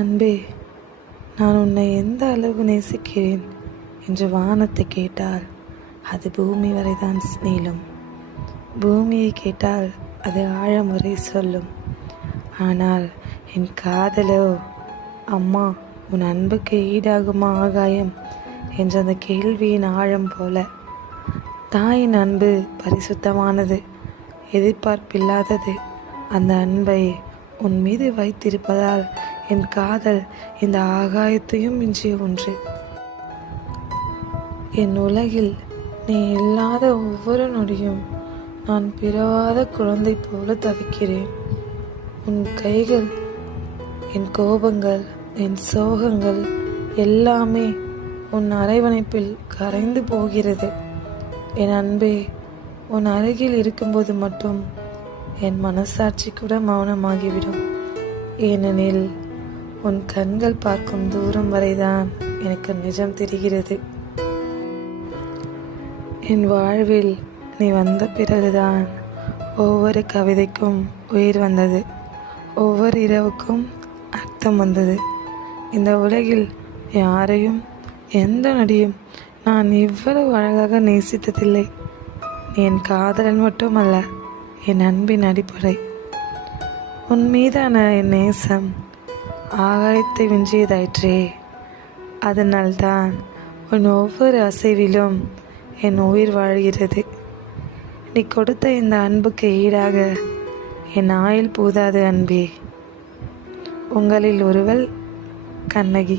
அன்பே, நான் உன்னை எந்த அளவு நேசிக்கிறேன் என்று வானத்தை கேட்டால் அது பூமி வரைதான் நீளும். பூமியை கேட்டால் அது ஆழம் வரை சொல்லும். ஆனால் என் காதலோ, அம்மா உன் அன்புக்கு ஈடாகுமா ஆகாயம் என்ற அந்த கேள்வியின் ஆழம் போல. தாயின் அன்பு பரிசுத்தமானது, எதிர்பார்ப்பில்லாதது. அந்த அன்பை உன் மீது வைத்திருப்பதால் என் காதல் இந்த ஆகாயத்தையும் மிஞ்சிய ஒன்று. என் உலகில் நீ இல்லாத ஒவ்வொரு நொடியும் நான் பிறவாத குழந்தை போல தவிக்கிறேன். உன் கைகள், என் கோபங்கள், என் சோகங்கள் எல்லாமே உன் அரவணைப்பில் கரைந்து போகிறது. என் அன்பே, உன் அருகில் இருக்கும்போது மட்டும் என் மனசாட்சி கூட மௌனமாகிவிடும். ஏனெனில் உன் கண்கள் பார்க்கும் தூரம் வரைதான் எனக்கு நிஜம் தெரிகிறது. என் வாழ்வில் நீ வந்த பிறகுதான் ஒவ்வொரு கவிதைக்கும் உயிர் வந்தது, ஒவ்வொரு இரவுக்கும் அர்த்தம் வந்தது. இந்த உலகில் யாரையும் எந்த நொடியும் நான் இவ்வளவு அழகாக நேசித்ததில்லை. நீ என் காதலன் மட்டுமல்ல, என் அன்பின் அடிப்படை. உன் மீதான என் நேசம் ஆகாயத்தை விஞ்சியதாயிற்றே. அதனால்தான் உன் ஒவ்வொரு அசைவிலும் என் உயிர் வாழ்கிறது. நீ கொடுத்த இந்த அன்புக்கு ஈடாக என் ஆயுள் பூதாது அன்பே. உங்களில் ஒருவள், கண்ணகி.